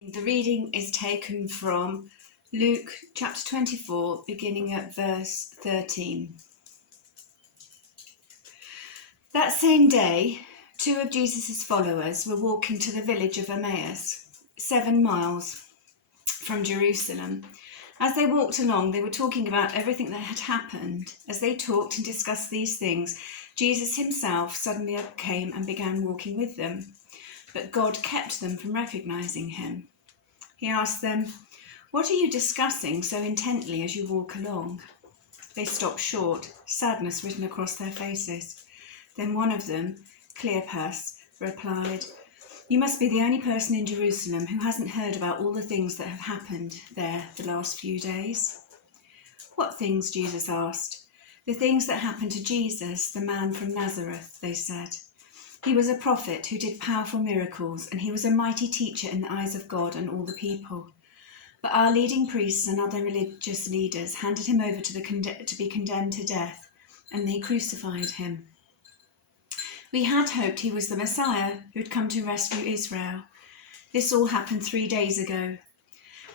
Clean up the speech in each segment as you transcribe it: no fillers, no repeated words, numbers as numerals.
The reading is taken from Luke chapter 24, beginning at verse 13. That same day, 2 of Jesus' followers were walking to the village of Emmaus, 7 miles from Jerusalem. As they walked along, they were talking about everything that had happened. As they talked and discussed these things, Jesus himself suddenly came and began walking with them, but God kept them from recognizing him. He asked them, "What are you discussing so intently as you walk along?" They stopped short, sadness written across their faces. Then one of them, Cleopas, replied, "You must be the only person in Jerusalem who hasn't heard about all the things that have happened there the last few days." "What things?" Jesus asked. "The things that happened to Jesus, the man from Nazareth," they said. "He was a prophet who did powerful miracles, and he was a mighty teacher in the eyes of God and all the people. But our leading priests and other religious leaders handed him over to be condemned to death, and they crucified him. We had hoped he was the Messiah who had come to rescue Israel. This all happened 3 days ago.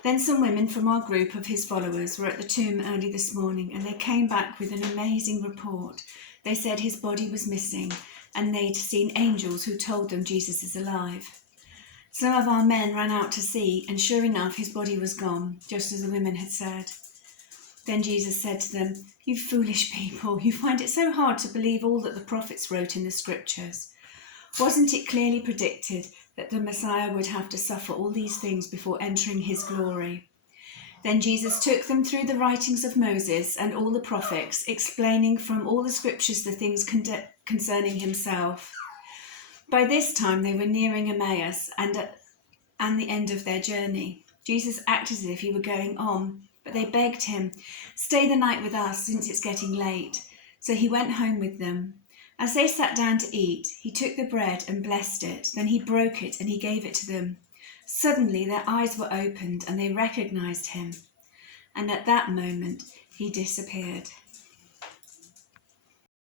Then some women from our group of his followers were at the tomb early this morning, and they came back with an amazing report. They said his body was missing, and they'd seen angels who told them Jesus is alive. Some of our men ran out to see, and sure enough, his body was gone, just as the women had said." Then Jesus said to them, "You foolish people, you find it so hard to believe all that the prophets wrote in the scriptures. Wasn't it clearly predicted that the Messiah would have to suffer all these things before entering his glory?" Then Jesus took them through the writings of Moses and all the prophets, explaining from all the scriptures the things concerning himself. By this time they were nearing Emmaus and the end of their journey. Jesus acted as if he were going on, but they begged him, "Stay the night with us, since it's getting late." So he went home with them. As they sat down to eat, he took the bread and blessed it. Then he broke it and he gave it to them. Suddenly their eyes were opened and they recognized him. And at that moment he disappeared.